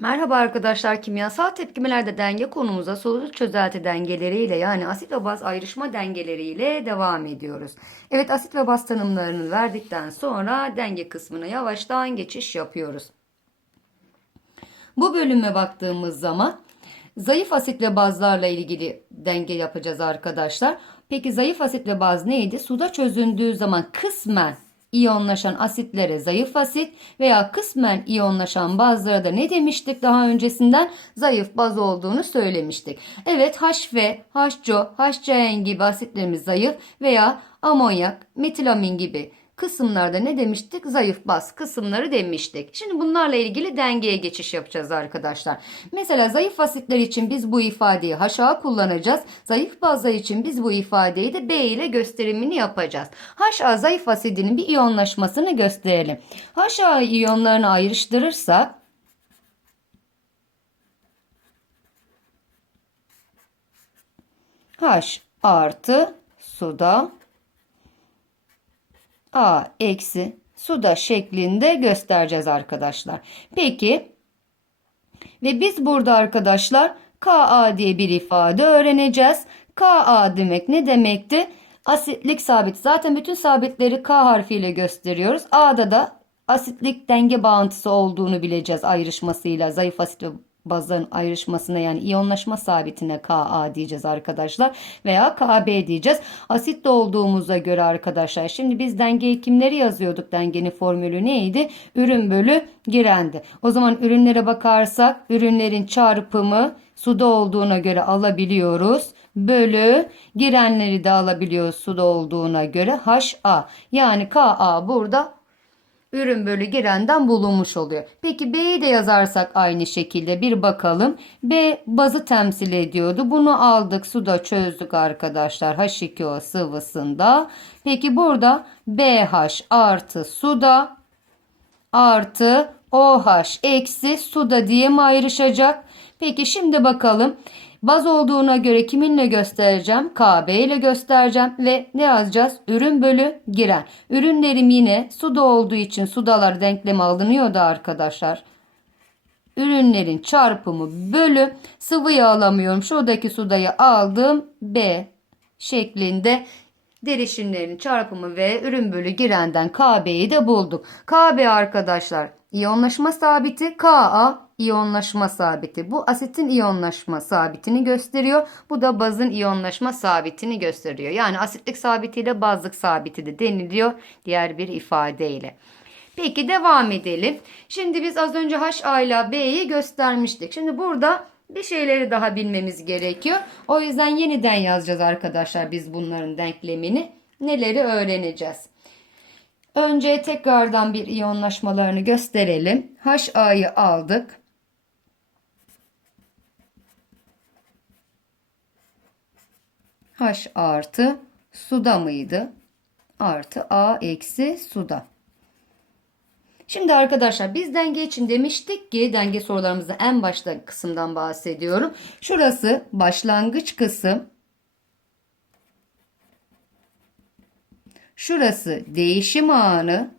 Merhaba arkadaşlar, kimyasal tepkimelerde denge konumuza solut çözelti dengeleriyle yani asit ve baz ayrışma dengeleriyle devam ediyoruz. Evet asit ve baz tanımlarını verdikten sonra denge kısmına yavaştan geçiş yapıyoruz. Bu bölüme baktığımız zaman zayıf asit ve bazlarla ilgili denge yapacağız arkadaşlar. Peki zayıf asit ve baz neydi? Suda çözündüğü zaman kısmen iyonlaşan asitlere zayıf asit veya kısmen iyonlaşan bazlara da ne demiştik daha öncesinden? Zayıf baz olduğunu söylemiştik. Evet HV, HCO, HCN gibi asitlerimiz zayıf veya amonyak, metilamin gibi kısımlarda ne demiştik? Zayıf baz kısımları demiştik. Şimdi bunlarla ilgili dengeye geçiş yapacağız arkadaşlar. Mesela zayıf asitler için biz bu ifadeyi HA kullanacağız. Zayıf bazlar için biz bu ifadeyi de B ile gösterimini yapacağız. HA zayıf asidinin bir iyonlaşmasını gösterelim. HA iyonlarını ayrıştırırsak H artı suda A eksi suda şeklinde göstereceğiz arkadaşlar. Peki ve biz burada arkadaşlar Ka diye bir ifade öğreneceğiz. Ka demek ne demekti? Asitlik sabit. Zaten bütün sabitleri K harfiyle gösteriyoruz. A'da da asitlik denge bağıntısı olduğunu bileceğiz ayrışmasıyla. Zayıf asit ve bazın ayrışmasına yani iyonlaşma sabitine Ka diyeceğiz arkadaşlar veya Kb diyeceğiz. Asit de olduğumuza göre arkadaşlar şimdi biz dengeyi kimleri yazıyorduk? Dengenin formülü neydi? Ürün bölü girendi. O zaman ürünlere bakarsak ürünlerin çarpımı suda olduğuna göre alabiliyoruz. Bölü girenleri de alabiliyoruz suda olduğuna göre HA. Yani Ka burada ürün bölü girenden bulunmuş oluyor. Peki B'yi de yazarsak aynı şekilde bir bakalım. B bazı temsil ediyordu. Bunu aldık suda çözdük arkadaşlar H2O sıvısında. Peki burada BH artı suda artı OH eksi suda diye mi ayrışacak? Peki şimdi bakalım. Baz olduğuna göre kiminle göstereceğim? KB ile göstereceğim ve ne yazacağız? Ürün bölü giren. Ürünlerim yine suda olduğu için sudalar denklemi alınıyordu arkadaşlar. Ürünlerin çarpımı bölü sıvıyı alamıyorum. Şuradaki sudayı aldım. B şeklinde derişimlerin çarpımı ve ürün bölü girenden KB'yi de bulduk. KB arkadaşlar iyonlaşma sabiti Ka iyonlaşma sabiti. Bu asitin iyonlaşma sabitini gösteriyor. Bu da bazın iyonlaşma sabitini gösteriyor. Yani asitlik sabitiyle bazlık sabiti de deniliyor diğer bir ifadeyle. Peki devam edelim. Şimdi biz az önce HA ile B'yi göstermiştik. Şimdi burada bir şeyleri daha bilmemiz gerekiyor. O yüzden yeniden yazacağız arkadaşlar biz bunların denklemini. Neleri öğreneceğiz? Önce tekrardan bir iyonlaşmalarını gösterelim. HA'yı aldık. H artı suda mıydı? Artı A eksi suda. Şimdi arkadaşlar biz denge için demiştik ki denge sorularımızda en başta kısımdan bahsediyorum. Şurası başlangıç kısım. Şurası değişim anı.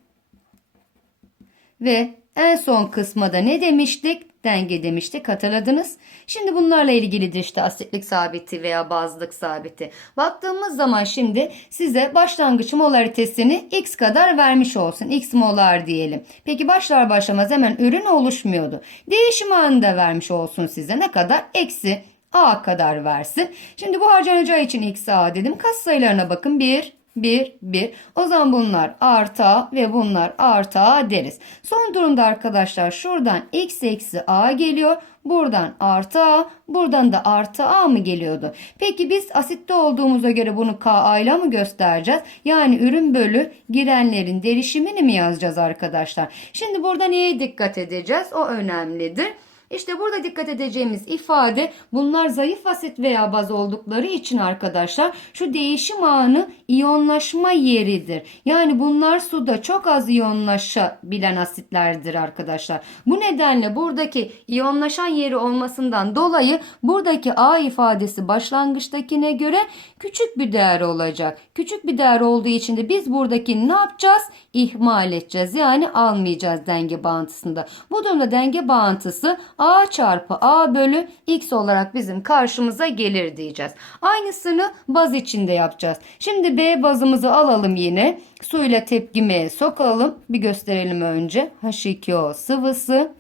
Ve en son kısma da ne demiştik? Denge demiştik hatırladınız. Şimdi bunlarla ilgilidir işte asitlik sabiti veya bazlık sabiti. Baktığımız zaman şimdi size başlangıç molaritesini x kadar vermiş olsun. x molar diyelim. Peki başlar başlamaz hemen ürün oluşmuyordu. Değişim anını da vermiş olsun size. Ne kadar? Eksi a kadar versin. Şimdi bu harcanacağı için x a dedim. Kas sayılarına bakın. 1, 1, 1. O zaman bunlar artı A ve bunlar artı A deriz. Son durumda arkadaşlar şuradan x eksi A geliyor. Buradan artı A, buradan da artı A mı geliyordu? Peki biz asitte olduğumuza göre bunu Ka ile mi göstereceğiz? Yani ürün bölü girenlerin derişimini mi yazacağız arkadaşlar? Şimdi burada neye dikkat edeceğiz? O önemlidir. İşte burada dikkat edeceğimiz ifade bunlar zayıf asit veya baz oldukları için arkadaşlar şu değişim anı iyonlaşma yeridir. Yani bunlar suda çok az iyonlaşabilen asitlerdir arkadaşlar. Bu nedenle buradaki iyonlaşan yeri olmasından dolayı buradaki A ifadesi başlangıçtakine göre küçük bir değer olacak. Küçük bir değer olduğu için de biz buradaki ne yapacağız? İhmal edeceğiz. Yani almayacağız denge bağıntısında. Bu durumda denge bağıntısı A çarpı A bölü X olarak bizim karşımıza gelir diyeceğiz. Aynısını baz içinde yapacağız. Şimdi B bazımızı alalım yine. Suyla tepkimeye sokalım. Bir gösterelim önce. H2O sıvısı.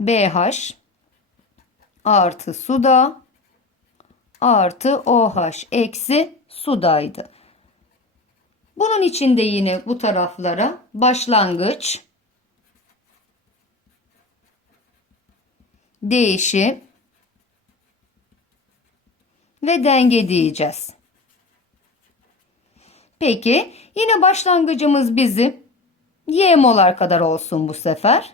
BH artı suda artı OH eksi sudaydı. Bunun içinde yine bu taraflara başlangıç, değişim ve denge diyeceğiz. Peki yine başlangıcımız bizim Y molar kadar olsun bu sefer.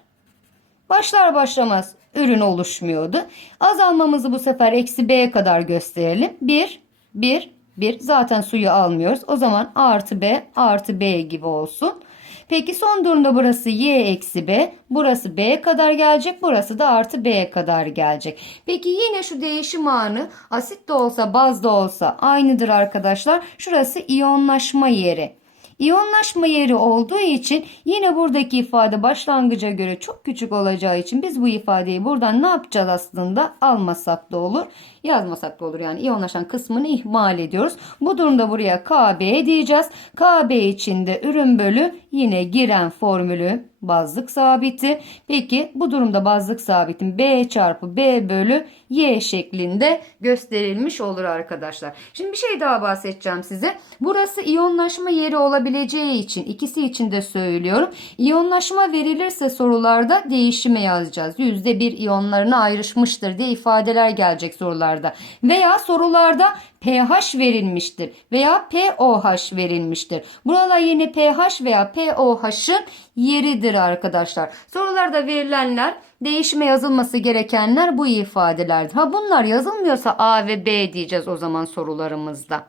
Başlar başlamaz ürün oluşmuyordu. Azalmamızı bu sefer eksi B'ye kadar gösterelim. 1, 1, 1. Zaten suyu almıyoruz. O zaman artı B artı B gibi olsun. Peki son durumda burası Y eksi B. Burası B'ye kadar gelecek. Burası da artı B'ye kadar gelecek. Peki yine şu değişim anı asit de olsa baz da olsa aynıdır arkadaşlar. Şurası iyonlaşma yeri. İyonlaşma yeri olduğu için yine buradaki ifade başlangıca göre çok küçük olacağı için biz bu ifadeyi buradan ne yapacağız aslında? Almasak da olur, yazmasak da olur. Yani iyonlaşan kısmını ihmal ediyoruz. Bu durumda buraya KB diyeceğiz. KB içinde ürün bölü yine giren formülü bazlık sabiti. Peki bu durumda bazlık sabitin B çarpı B bölü Y şeklinde gösterilmiş olur arkadaşlar. Şimdi bir şey daha bahsedeceğim size. Burası iyonlaşma yeri olabileceği için ikisi için de söylüyorum. İyonlaşma verilirse sorularda değişime yazacağız. %1 iyonlarına ayrışmıştır diye ifadeler gelecek sorularda. Veya sorularda pH verilmiştir veya POH verilmiştir. Buralar yine pH veya POH'ın yeridir arkadaşlar. Sorularda verilenler değişime yazılması gerekenler bu ifadelerdir. Ha bunlar yazılmıyorsa A ve B diyeceğiz o zaman sorularımızda.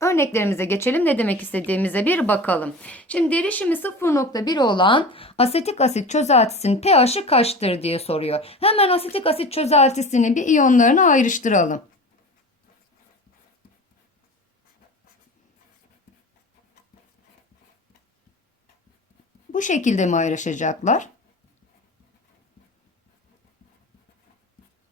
Örneklerimize geçelim. Ne demek istediğimize bir bakalım. Şimdi derişimi 0.1 olan asetik asit çözeltisinin pH'i kaçtır diye soruyor. Hemen asetik asit çözeltisini bir iyonlarına ayrıştıralım. Bu şekilde mi ayrışacaklar?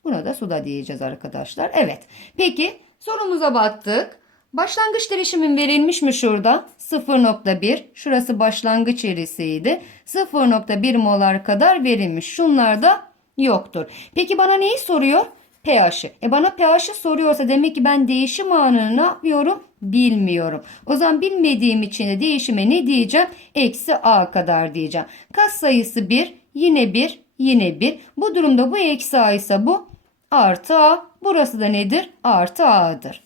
Buna da suda diyeceğiz arkadaşlar. Evet. Peki sorumuza baktık. Başlangıç derişimin verilmiş mi şurada? 0.1. Şurası başlangıç erisiydi. 0.1 molar kadar verilmiş. Şunlar da yoktur. Peki bana neyi soruyor? pH'i. E bana pH'i soruyorsa demek ki ben değişim anını ne yapıyorum? Bilmiyorum. O zaman bilmediğim için de değişime ne diyeceğim? Eksi A kadar diyeceğim. Kas sayısı 1, yine 1, yine 1. Bu durumda bu eksi A ise bu artı A. Burası da nedir? Artı A'dır.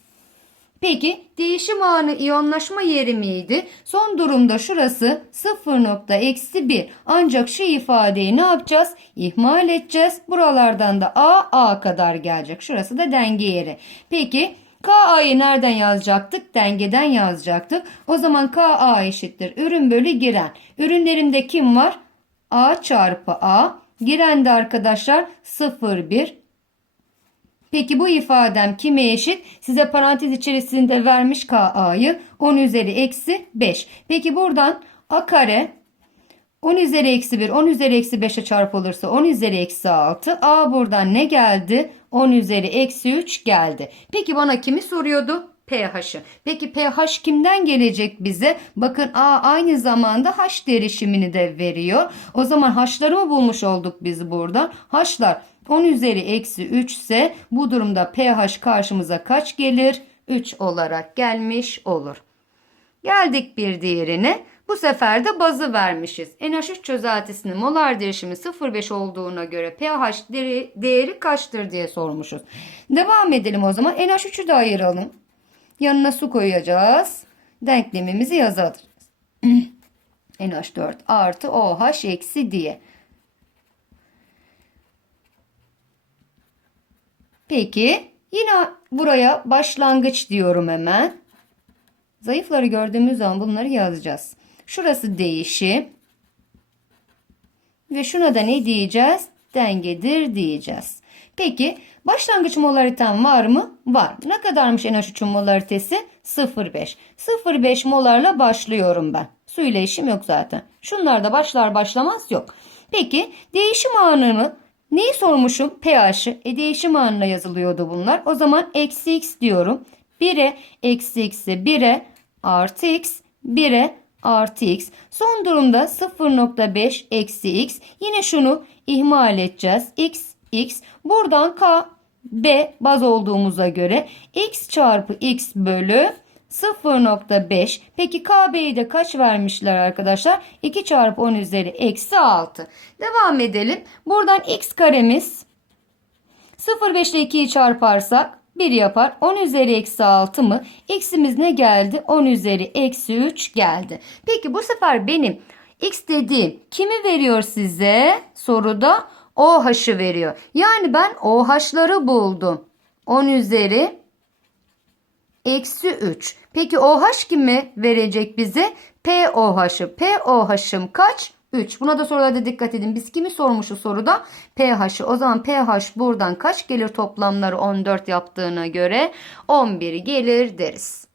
Peki değişim anı iyonlaşma yeri miydi? Son durumda şurası 0.1 ancak şu ifadeyi ne yapacağız? İhmal edeceğiz. Buralardan da A, A kadar gelecek. Şurası da denge yeri. Peki KA'yı nereden yazacaktık? Dengeden yazacaktık. O zaman KA eşittir. Ürün bölü giren. Ürünlerimde kim var? A çarpı A. Giren de arkadaşlar 0,1 Peki bu ifadem kime eşit? Size parantez içerisinde vermiş KA'yı 10 üzeri eksi 5. Peki buradan A kare 10 üzeri eksi 1 10 üzeri eksi 5'e çarpılırsa 10 üzeri eksi 6. A buradan ne geldi? 10 üzeri eksi 3 geldi. Peki bana kimi soruyordu? pH'ı. Peki pH kimden gelecek bize? Bakın A aynı zamanda H derişimini de veriyor. O zaman H'ları mı bulmuş olduk biz burada? H'lar 10 üzeri eksi 3 ise bu durumda pH karşımıza kaç gelir? 3 olarak gelmiş olur. Geldik bir diğerine. Bu sefer de bazı vermişiz. NH3 çözeltisinin molar değişimi 0,5 olduğuna göre pH değeri, değeri kaçtır diye sormuşuz. Devam edelim o zaman. NH3'ü de ayıralım. Yanına su koyacağız. Denklemimizi yazalım. NH4 artı OH eksi diye. Peki yine buraya başlangıç diyorum hemen. Zayıfları gördüğümüz zaman bunları yazacağız. Şurası değişim. Ve şuna da ne diyeceğiz? Dengedir diyeceğiz. Peki başlangıç molaritem var mı? Var. Ne kadarmış NH3'ün molaritesi? 0,5. 0,5 molarla başlıyorum ben. Su ile işim yok zaten. Şunlar da başlar başlamaz yok. Peki değişim anını neyi sormuşum? pH'ı. E değişim anına yazılıyordu bunlar. O zaman eksi x diyorum. 1'e eksi x'e 1'e artı x 1'e artı x. Son durumda 0.5 eksi x. Yine şunu ihmal edeceğiz. x x. Buradan k b baz olduğumuza göre x çarpı x bölü 0.5. Peki KB'yi de kaç vermişler arkadaşlar? 2 çarpı 10 üzeri eksi 6. Devam edelim. Buradan x karemiz 0,5 ile 2'yi çarparsak 1 yapar. 10 üzeri eksi 6 mı? X'imiz ne geldi? 10 üzeri eksi 3 geldi. Peki bu sefer benim x dediğim kimi veriyor size? Soruda OH'ı veriyor. Yani ben OH'ları buldum. 10 üzeri eksi 3. Peki OH kimi verecek bize? POH'ı. POH'ım kaç? 3. Buna da sorularda dikkat edin. Biz kimi sormuşuz soruda? pH'ı. O zaman pH buradan kaç gelir toplamları 14 yaptığına göre 11 gelir deriz.